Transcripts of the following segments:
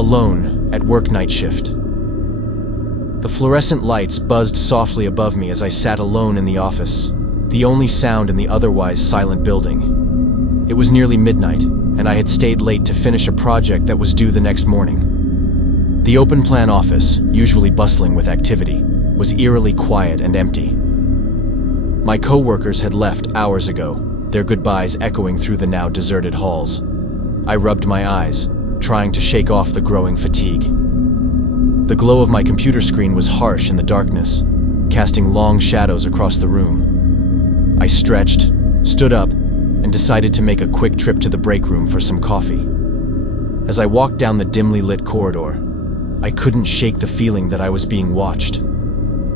alone at work night shift. The fluorescent lights buzzed softly above me as I sat alone in the office, the only sound in the otherwise silent building. It was nearly midnight, and I had stayed late to finish a project that was due the next morning. The open plan office, usually bustling with activity, was eerily quiet and empty. My co-workers had left hours ago, their goodbyes echoing through the now deserted halls. I rubbed my eyes, trying to shake off the growing fatigue. The glow of my computer screen was harsh in the darkness, casting long shadows across the room. I stretched, stood up, and decided to make a quick trip to the break room for some coffee. As I walked down the dimly lit corridor, I couldn't shake the feeling that I was being watched.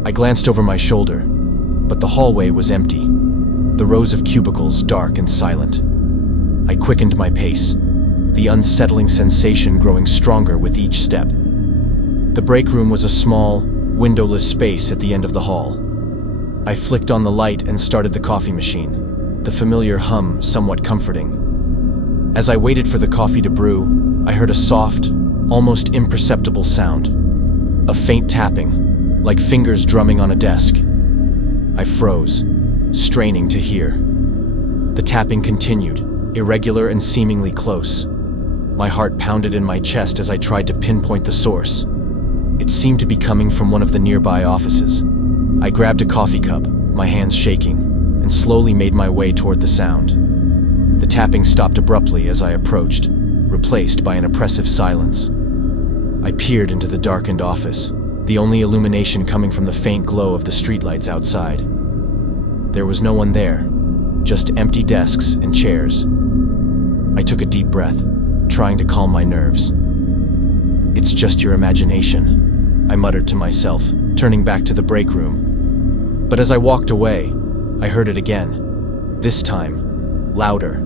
I glanced over my shoulder, but the hallway was empty, the rows of cubicles dark and silent. I quickened my pace, the unsettling sensation growing stronger with each step. The break room was a small, windowless space at the end of the hall. I flicked on the light and started the coffee machine, the familiar hum somewhat comforting. As I waited for the coffee to brew, I heard a soft, almost imperceptible sound. A faint tapping, like fingers drumming on a desk. I froze, straining to hear. The tapping continued, irregular and seemingly close. My heart pounded in my chest as I tried to pinpoint the source. It seemed to be coming from one of the nearby offices. I grabbed a coffee cup, my hands shaking, and slowly made my way toward the sound. The tapping stopped abruptly as I approached, replaced by an oppressive silence. I peered into the darkened office, the only illumination coming from the faint glow of the streetlights outside. There was no one there, just empty desks and chairs. I took a deep breath, trying to calm my nerves. "It's just your imagination," I muttered to myself, turning back to the break room. But as I walked away, I heard it again, this time, louder.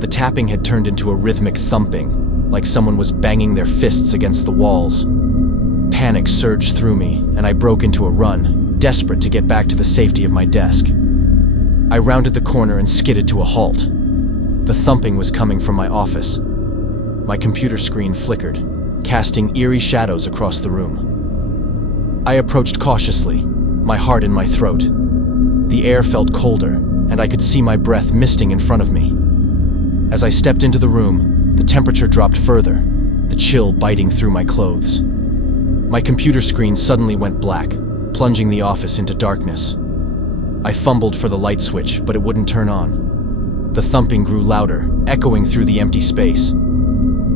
The tapping had turned into a rhythmic thumping, like someone was banging their fists against the walls. Panic surged through me, and I broke into a run, desperate to get back to the safety of my desk. I rounded the corner and skidded to a halt. The thumping was coming from my office. My computer screen flickered, casting eerie shadows across the room. I approached cautiously, my heart in my throat. The air felt colder, and I could see my breath misting in front of me. As I stepped into the room, the temperature dropped further, the chill biting through my clothes. My computer screen suddenly went black, plunging the office into darkness. I fumbled for the light switch, but it wouldn't turn on. The thumping grew louder, echoing through the empty space.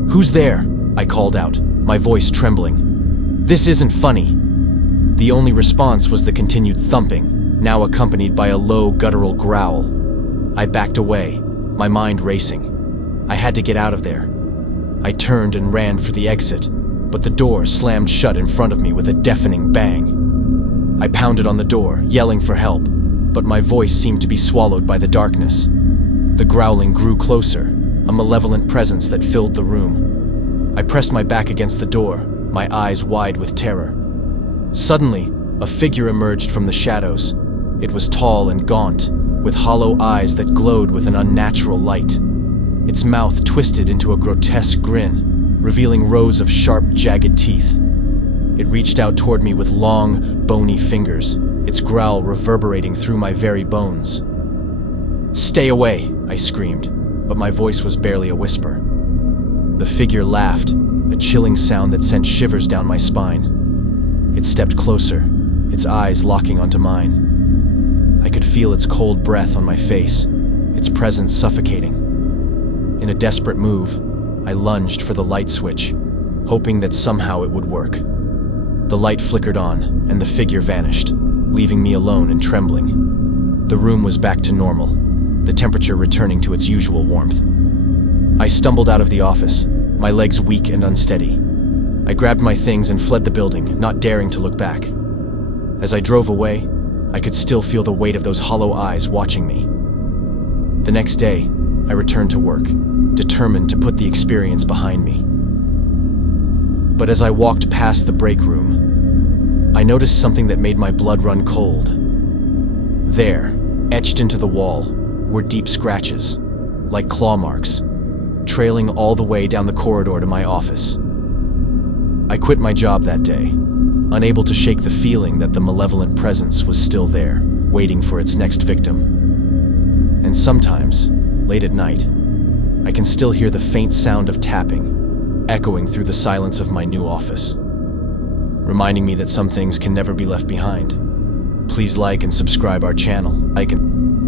"Who's there?" I called out, my voice trembling. "This isn't funny." The only response was the continued thumping, now accompanied by a low, guttural growl. I backed away, my mind racing. I had to get out of there. I turned and ran for the exit, but the door slammed shut in front of me with a deafening bang. I pounded on the door, yelling for help, but my voice seemed to be swallowed by the darkness. The growling grew closer, a malevolent presence that filled the room. I pressed my back against the door, my eyes wide with terror. Suddenly, a figure emerged from the shadows. It was tall and gaunt, with hollow eyes that glowed with an unnatural light. Its mouth twisted into a grotesque grin, revealing rows of sharp, jagged teeth. It reached out toward me with long, bony fingers, its growl reverberating through my very bones. "Stay away!" I screamed, but my voice was barely a whisper. The figure laughed, a chilling sound that sent shivers down my spine. It stepped closer, its eyes locking onto mine. I could feel its cold breath on my face, its presence suffocating. In a desperate move, I lunged for the light switch, hoping that somehow it would work. The light flickered on, and the figure vanished, leaving me alone and trembling. The room was back to normal, the temperature returning to its usual warmth. I stumbled out of the office, my legs weak and unsteady. I grabbed my things and fled the building, not daring to look back. As I drove away, I could still feel the weight of those hollow eyes watching me. The next day, I returned to work, determined to put the experience behind me. But as I walked past the break room, I noticed something that made my blood run cold. There, etched into the wall, were deep scratches, like claw marks, trailing all the way down the corridor to my office. I quit my job that day, unable to shake the feeling that the malevolent presence was still there, waiting for its next victim. And sometimes, late at night, I can still hear the faint sound of tapping, echoing through the silence of my new office, reminding me that some things can never be left behind. Please like and subscribe our channel.